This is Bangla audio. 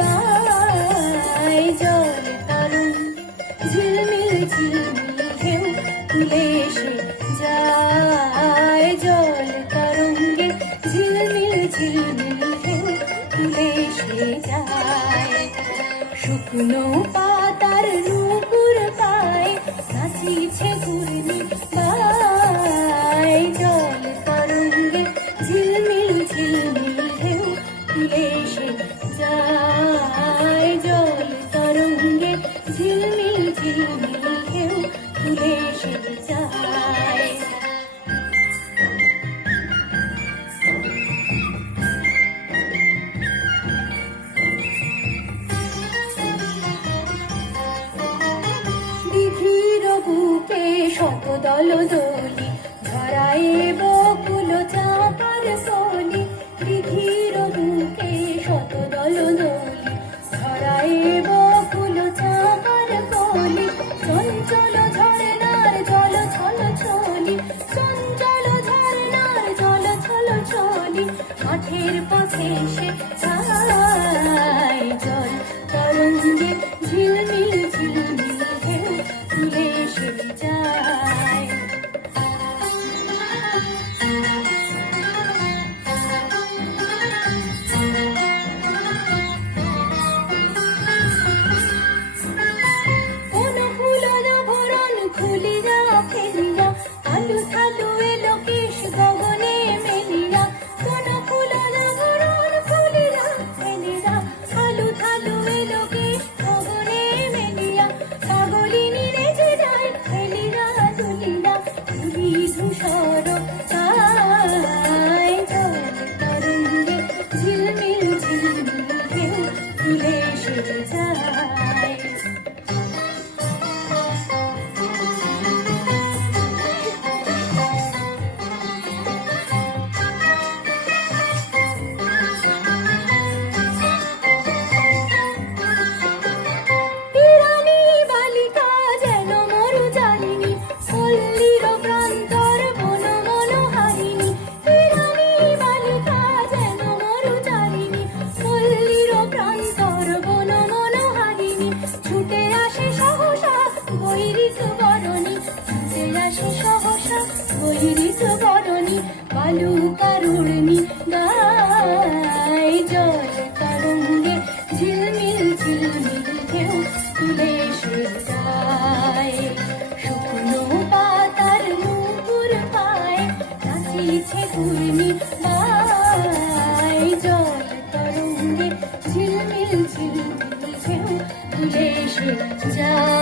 বাই জল তরঙ্গ ঝিলমিল ঝিলমিল ঢেউ তুলে এসে যায় জল তরঙ্গে ঝিলমিল ঝিলমিল ঢেউ তুলে এসে যায় শুকনো পাতার নুপুর পায় নাচিছে ঘূর্ণি বাই জল তরঙ্গে ঝিলমিল ঝিলমিল ঢেউ তুলে এসে যায় জল তরঙ্গে ঝিলমিল ঝিলমিল ঢেউ তুলে এসে যায় দিঘির বুকে শত দল দলি ঝরায় বকুল চাপার কলি দিঘির বুকে শত দল দলি ঝরায় বকুল চাপার কলি চঞ্চল ঝরনার জল ছল ছলি চঞ্চল ঝরনার জল ছল ছলি মাঠের পথে সে ছায় জল তরঙ্গে ঝিলমিল ঝিলমিল ঢেউ তুলে এসে যায় কোন ফুলজ ভরণ খুলিয়া ফেলিয়া আলু থালু এলো কেশ গগনে মেলিয়া কোন ফুলজ ভরণ খুলিয়া ফেলিয়া আলু থালু এলো কেশ গগনে মেলিয়া পাগলিনী রেজে যায় ফেলিয়া দুলিয়া ধুলি ধূসর তাই জল তরঙ্গে ঝিলমিল ঝিলমিল ঢেউ তুলে এসে যায় রানী বালিকা যেন মরু জানিনি পল্লীর প্রান্তর বন মনোহারিণী রানী বালিকা যেন মরু জানিনি পল্লীর প্রান্তর বন মনোহারিণী ছুটে আসে সহসা বৈরিত বরণী ছুটে আসে সহসা বৈরিত বরণী বালুকারুণী গায় জল তরঙ্গে ঝিলমিল ঝিলমিল ঢেউ তুলে এসে যায় শুকনো পাতার নুপুর পায় নাচিছে ঘূর্ণি বাই জল তরঙ্গে ঝিলমিল ঝিলমিল ঢেউ তুলে এসে যায়।